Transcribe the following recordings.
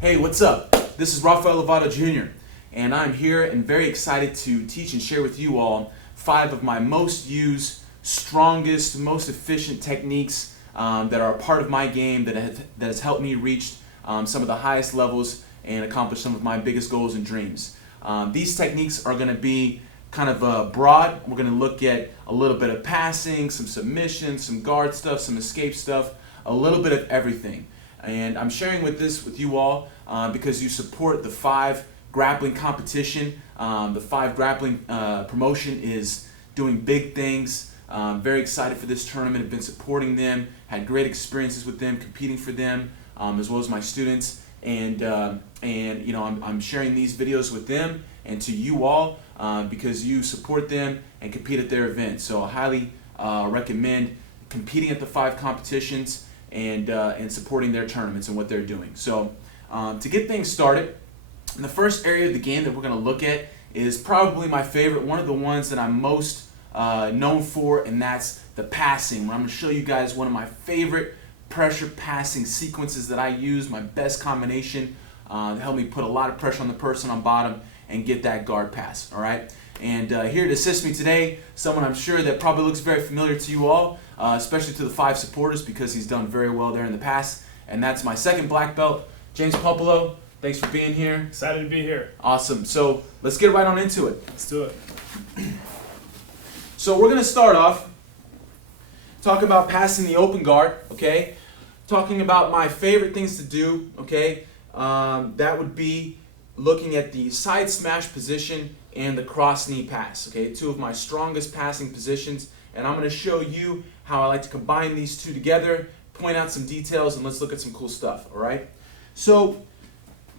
Hey, what's up? This is Rafael Lovato Jr. and I'm here and very excited to teach and share with you all 5 of my most used, strongest, most efficient techniques that are a part of my game that has helped me reach some of the highest levels and accomplish some of my biggest goals and dreams. These techniques are going to be kind of broad. We're going to look at a little bit of passing, some submission, some guard stuff, some escape stuff, a little bit of everything. And I'm sharing this with you all because you support the FIVE grappling competition. The FIVE grappling promotion is doing big things. Very excited for this tournament. I've been supporting them, had great experiences with them, competing for them, as well as my students. And you know, I'm sharing these videos with them and to you all because you support them and compete at their events. So I highly recommend competing at the FIVE competitions and supporting their tournaments and what they're doing. So to get things started, the first area of the game that we're going to look at is probably my favorite, one of the ones that I'm most known for, and that's the passing. I'm going to show you guys one of my favorite pressure passing sequences that I use, my best combination to help me put a lot of pressure on the person on bottom and get that guard pass. All right. And here to assist me today, someone I'm sure that probably looks very familiar to you all, especially to the FIVE supporters because he's done very well there in the past. And that's my second black belt, James Popolo. Thanks for being here. Excited to be here. Awesome. So let's get right on into it. Let's do it. So we're going to start off talking about passing the open guard, okay? Talking about my favorite things to do, okay? That would be looking at the side smash position and the cross knee pass, okay? 2 of my strongest passing positions, and I'm going to show you how I like to combine these 2 together, point out some details, and let's look at some cool stuff, all right? So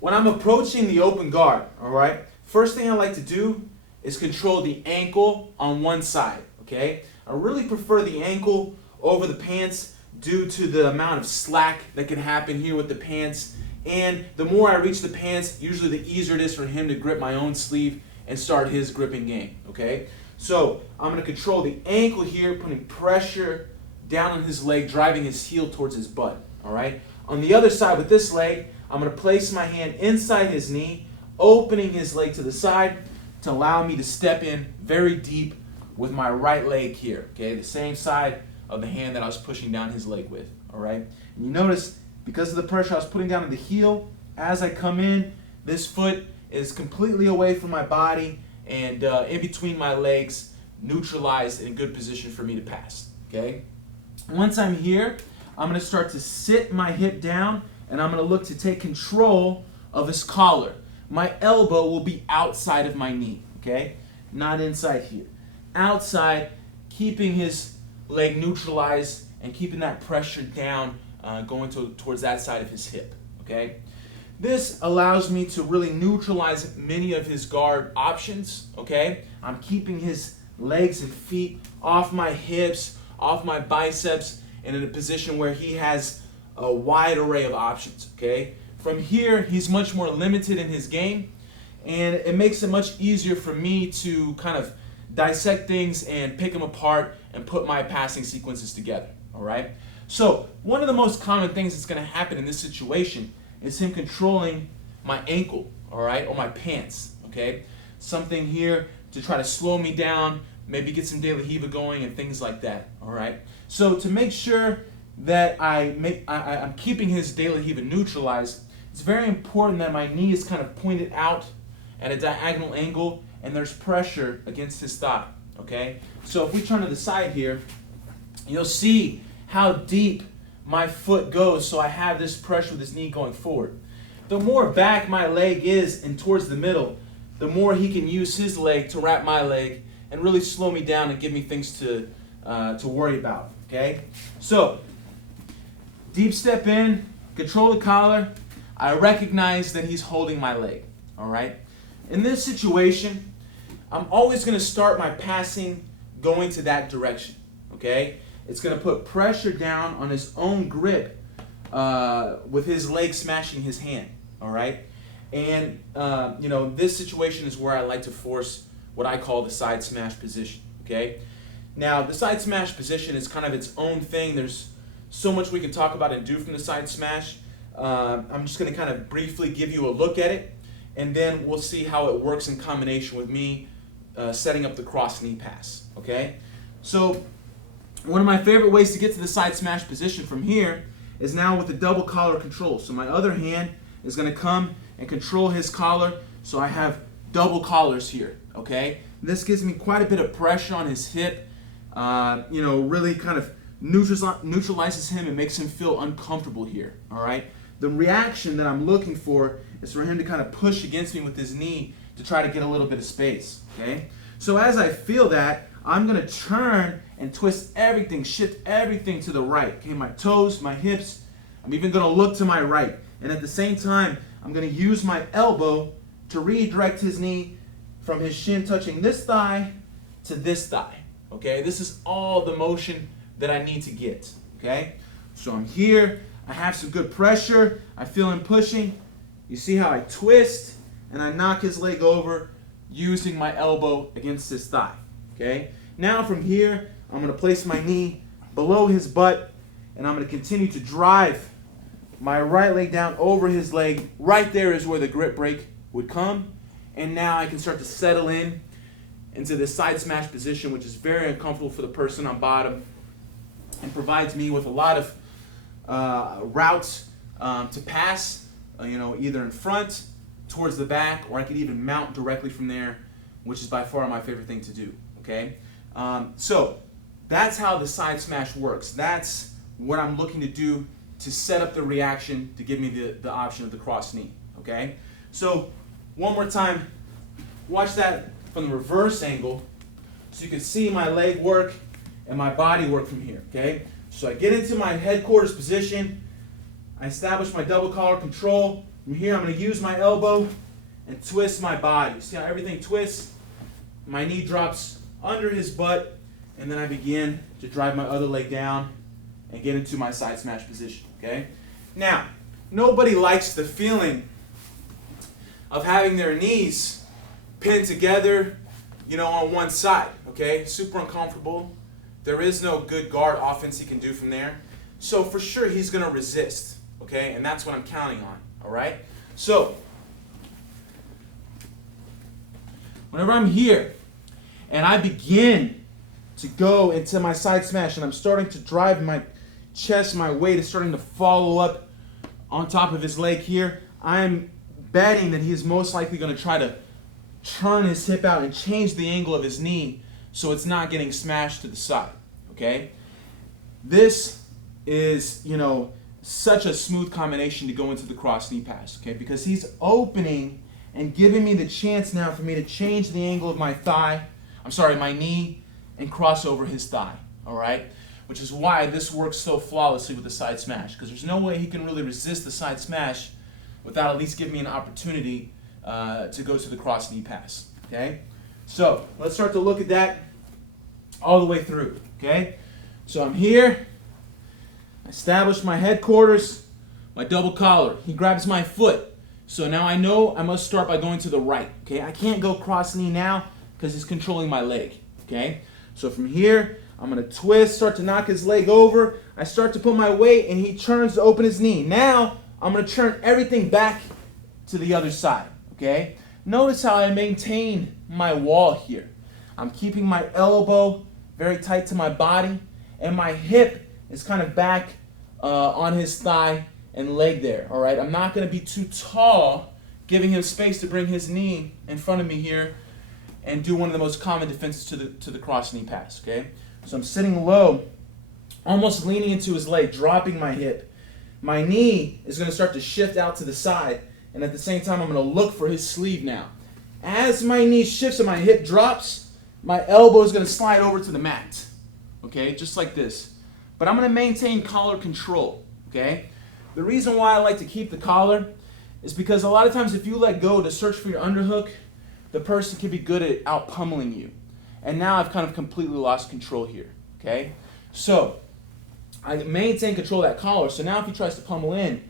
when I'm approaching the open guard, all right, first thing I like to do is control the ankle on one side, okay? I really prefer the ankle over the pants due to the amount of slack that can happen here with the pants. And the more I reach the pants, usually the easier it is for him to grip my own sleeve and start his gripping game, okay? So I'm going to control the ankle here, putting pressure down on his leg, driving his heel towards his butt, all right? On the other side with this leg, I'm going to place my hand inside his knee, opening his leg to the side to allow me to step in very deep with my right leg here, okay? The same side of the hand that I was pushing down his leg with, all right? And you notice, because of the pressure I was putting down on the heel, as I come in, this foot is completely away from my body and in between my legs, neutralized in good position for me to pass, okay? Once I'm here, I'm going to start to sit my hip down and I'm going to look to take control of his collar. My elbow will be outside of my knee, okay? Not inside here. Outside, keeping his leg neutralized and keeping that pressure down going towards that side of his hip, okay? This allows me to really neutralize many of his guard options, okay? I'm keeping his legs and feet off my hips, off my biceps, and in a position where he has a wide array of options, okay? From here, he's much more limited in his game, and it makes it much easier for me to kind of dissect things and pick them apart and put my passing sequences together, all right? So one of the most common things that's going to happen in this situation is him controlling my ankle, all right, or my pants, okay? Something here to try to slow me down, maybe get some De La Riva going and things like that, all right? So to make sure that I'm keeping his De La Riva neutralized, it's very important that my knee is kind of pointed out at a diagonal angle and there's pressure against his thigh, okay? So if we turn to the side here, you'll see how deep my foot goes, so I have this pressure with his knee going forward. The more back my leg is and towards the middle, the more he can use his leg to wrap my leg and really slow me down and give me things to worry about, okay? So, deep step in, control the collar. I recognize that he's holding my leg, all right? In this situation, I'm always going to start my passing going to that direction, okay? It's going to put pressure down on his own grip with his leg smashing his hand, all right? And, you know, this situation is where I like to force what I call the side smash position, okay? Now, the side smash position is kind of its own thing. There's so much we can talk about and do from the side smash. I'm just going to kind of briefly give you a look at it, and then we'll see how it works in combination with me setting up the cross knee pass. Okay? So one of my favorite ways to get to the side smash position from here is now with the double collar control. So my other hand is going to come and control his collar, so I have double collars here. Okay? This gives me quite a bit of pressure on his hip, really kind of neutralizes him and makes him feel uncomfortable here. All right? The reaction that I'm looking for is for him to kind of push against me with his knee to try to get a little bit of space. Okay? So as I feel that, I'm going to turn and twist everything, shift everything to the right. Okay? My toes, my hips. I'm even going to look to my right. And at the same time, I'm going to use my elbow to redirect his knee from his shin touching this thigh to this thigh. Okay? This is all the motion that I need to get. Okay? So I'm here. I have some good pressure. I feel him pushing. You see how I twist and I knock his leg over using my elbow against his thigh. Okay? Now from here, I'm going to place my knee below his butt and I'm going to continue to drive my right leg down over his leg. Right there is where the grip break would come. And now I can start to settle in into this side smash position, which is very uncomfortable for the person on bottom and provides me with a lot of routes to pass, either in front, towards the back, or I could even mount directly from there, which is by far my favorite thing to do. Okay, so that's how the side smash works. That's what I'm looking to do to set up the reaction to give me the option of the cross knee. Okay, so one more time, watch that from the reverse angle, so you can see my leg work and my body work from here. Okay. So I get into my headquarters position, I establish my double collar control. From here I'm going to use my elbow and twist my body. See how everything twists? My knee drops under his butt, and then I begin to drive my other leg down and get into my side smash position. Okay? Now, nobody likes the feeling of having their knees pinned together, on one side. Okay? Super uncomfortable. There is no good guard offense he can do from there. So for sure he's going to resist, okay? And that's what I'm counting on, all right? So whenever I'm here and I begin to go into my side smash and I'm starting to drive my chest, my weight is starting to follow up on top of his leg here, I'm betting that he's most likely going to try to turn his hip out and change the angle of his knee so it's not getting smashed to the side, okay? This is, such a smooth combination to go into the cross knee pass, okay? Because he's opening and giving me the chance now for me to change the angle of my my knee, and cross over his thigh, all right? Which is why this works so flawlessly with the side smash, because there's no way he can really resist the side smash without at least giving me an opportunity to go to the cross knee pass, okay? So let's start to look at that all the way through, okay? So I'm here, I establish my headquarters, my double collar. He grabs my foot. So now I know I must start by going to the right, okay? I can't go cross knee now because he's controlling my leg, okay? So from here, I'm going to twist, start to knock his leg over. I start to put my weight and he turns to open his knee. Now I'm going to turn everything back to the other side, okay? Notice how I maintain my wall here. I'm keeping my elbow very tight to my body, and my hip is kind of back on his thigh and leg there, all right? I'm not going to be too tall, giving him space to bring his knee in front of me here and do one of the most common defenses to the cross knee pass, okay? So I'm sitting low, almost leaning into his leg, dropping my hip. My knee is going to start to shift out to the side, and at the same time, I'm going to look for his sleeve now. As my knee shifts and my hip drops, my elbow is going to slide over to the mat, okay, just like this. But I'm going to maintain collar control, okay? The reason why I like to keep the collar is because a lot of times if you let go to search for your underhook, the person can be good at out pummeling you. And now I've kind of completely lost control here, okay? So I maintain control of that collar. So now if he tries to pummel in,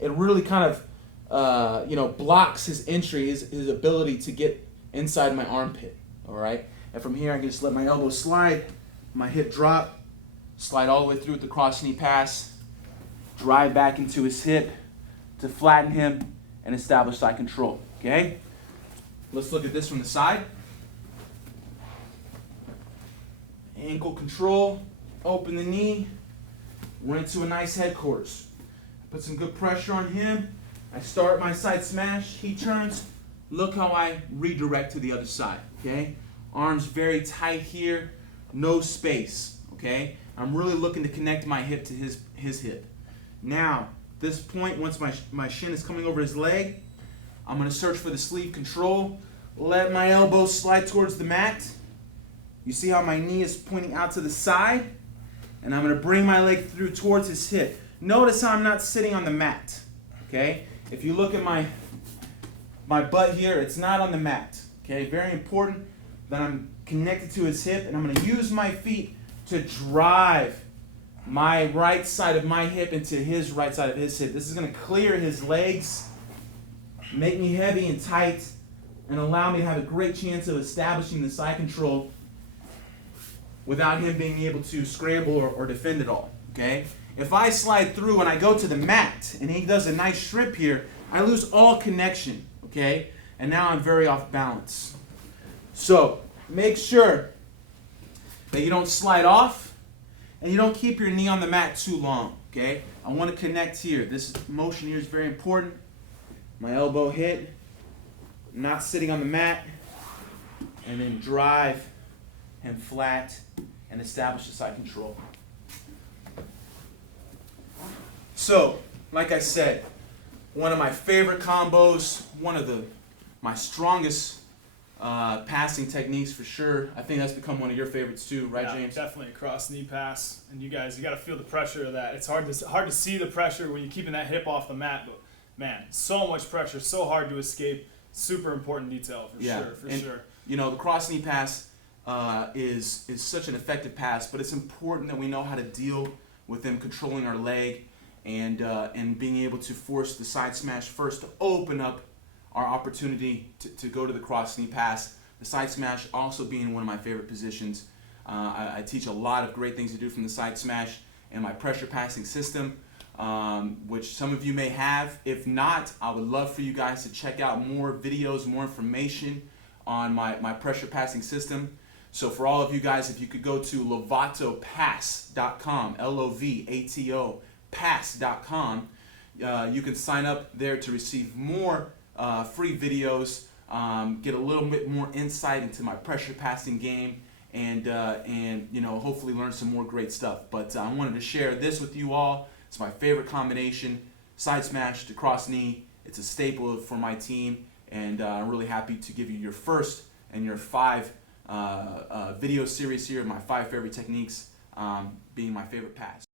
it really kind of blocks his entry, his ability to get inside my armpit, all right? And from here, I can just let my elbow slide, my hip drop, slide all the way through with the cross knee pass, drive back into his hip, to flatten him and establish side control. Okay? Let's look at this from the side. Ankle control, open the knee, we're into a nice head quarters. Put some good pressure on him. I start my side smash, he turns. Look how I redirect to the other side, okay? Arms very tight here, no space, okay? I'm really looking to connect my hip to his hip. Now, this point, once my shin is coming over his leg, I'm gonna search for the sleeve control, let my elbow slide towards the mat. You see how my knee is pointing out to the side? And I'm gonna bring my leg through towards his hip. Notice how I'm not sitting on the mat, okay? If you look at my butt here, it's not on the mat, okay? Very important that I'm connected to his hip, and I'm gonna use my feet to drive my right side of my hip into his right side of his hip. This is gonna clear his legs, make me heavy and tight, and allow me to have a great chance of establishing the side control without him being able to scramble or defend at all, okay? If I slide through and I go to the mat and he does a nice shrimp here, I lose all connection, okay? And now I'm very off balance. So make sure that you don't slide off and you don't keep your knee on the mat too long, okay? I want to connect here. This motion here is very important. My elbow hit, not sitting on the mat, and then drive him flat and establish the side control. So, like I said, one of my favorite combos, one of my strongest passing techniques for sure. I think that's become one of your favorites too, right, James? Definitely a cross knee pass. And you guys, you got to feel the pressure of that. It's hard to see the pressure when you're keeping that hip off the mat, but man, so much pressure, so hard to escape. Super important detail for sure. You know, the cross knee pass is such an effective pass, but it's important that we know how to deal with them controlling our leg and being able to force the side smash first to open up our opportunity to go to the cross knee pass. The side smash also being one of my favorite positions. I teach a lot of great things to do from the side smash and my pressure passing system, which some of you may have. If not, I would love for you guys to check out more videos, more information on my pressure passing system. So for all of you guys, if you could go to lovatopass.com, L-O-V-A-T-O, pass.com, you can sign up there to receive more free videos, get a little bit more insight into my pressure passing game, and you know, hopefully learn some more great stuff. But I wanted to share this with you all. It's my favorite combination, side smash to cross knee. It's a staple for my team, and I'm really happy to give you your first and your 5 video series here of my 5 favorite techniques, being my favorite pass.